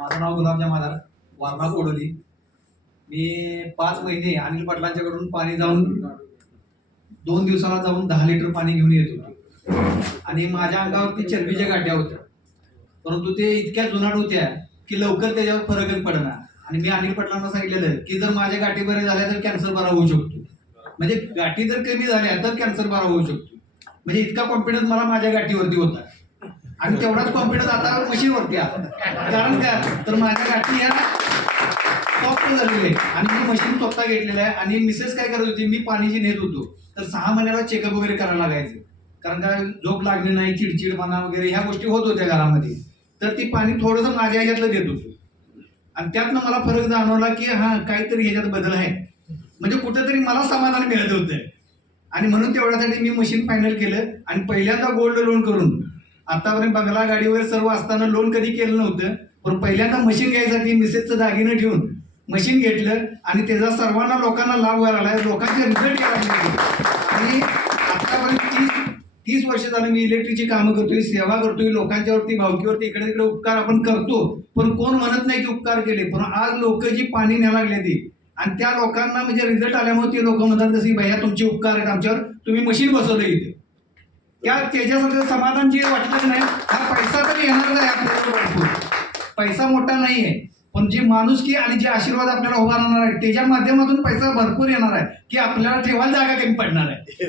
माझं नाव गुलाबजाम आधार, वारणा कोडोली. मी 5 महिने अनिल पाटलांच्याकडून पाणी जाऊन 2 दिवसाला जाऊन 10 लिटर पाणी घेऊन येत होतो आणि माझ्या अंगावरती चरबीच्या गाठ्या होत्या, परंतु ते इतक्या जुनाट होत्या की लवकर त्याच्यावर फरकच पडणार. आणि मी अनिल पाटलांना सांगितलेलं की जर माझ्या गाठी बऱ्या झाल्या तर कॅन्सर बरा होऊ शकतो, म्हणजे गाठी जर कमी झाल्या तर कॅन्सर बरा होऊ शकतो. म्हणजे इतका कॉन्फिडन्स मला माझ्या गाठीवरती होता आणि तेवढाच कॉन्फिडन्स आता मशीनवरती आला. कारण काय तर माझ्या गाठी या सॉफ्ट झालेली आहे आणि मी मशीन स्वतः घेतलेलं आहे. आणि मिसेस काय करत होती, मी पाणी जी नेत होतो तर 6 महिन्याला चेकअप वगैरे करायला लागायचे, कारण काय झोप लागणे नाही, चिडचिडपणा वगैरे ह्या गोष्टी होत होत्या घरामध्ये. तर ती पाणी थोडंसं माझ्या ह्याच्यातलं देत होतो आणि त्यातनं मला फरक जाणवला की हा काहीतरी ह्याच्यात बदल आहे, म्हणजे कुठेतरी मला समाधान मिळत होतं. आणि म्हणून तेवढ्यासाठी मी मशीन फायनल केलं आणि पहिल्यांदा गोल्ड लोन करून, आतापर्यंत बंगला गाडी वगैरे सर्व असताना लोन कधी केलं नव्हतं, पण पहिल्यांदा मशीन घ्यायसाठी मिसेसचं दागिनं ठेवून मशीन घेतलं आणि त्याचा सर्वांना लोकांना लाभ व्हायला लागला, लोकांचे रिझल्ट यायला लागले. आणि आतापर्यंत 30 वर्ष झालं मी इलेक्ट्रिकची कामं करतोय, सेवा करतोय, लोकांच्यावरती भावकीवरती इकडे तिकडे उपकार आपण करतो, पण कोण म्हणत नाही की उपकार केले. पण आज लोक जी पाणी न्यायला लागले ती आणि त्या लोकांना म्हणजे रिझल्ट आल्यामुळे ते लोक म्हणतात तशी भैया तुमचे उपकार आहेत आमच्यावर, तुम्ही मशीन बसवलं इथे. त्याच्यासारखं समाधान जे वाटलं नाही, हा पैसा तरी येणार नाही आपल्याला भरपूर, पैसा मोठा नाहीये, पण जे माणुसकी आणि जे आशीर्वाद आपल्याला उभा राहणार आहे त्याच्या माध्यमातून पैसा भरपूर येणार आहे की आपल्याला ठेवायला जागा कमी पडणार आहे.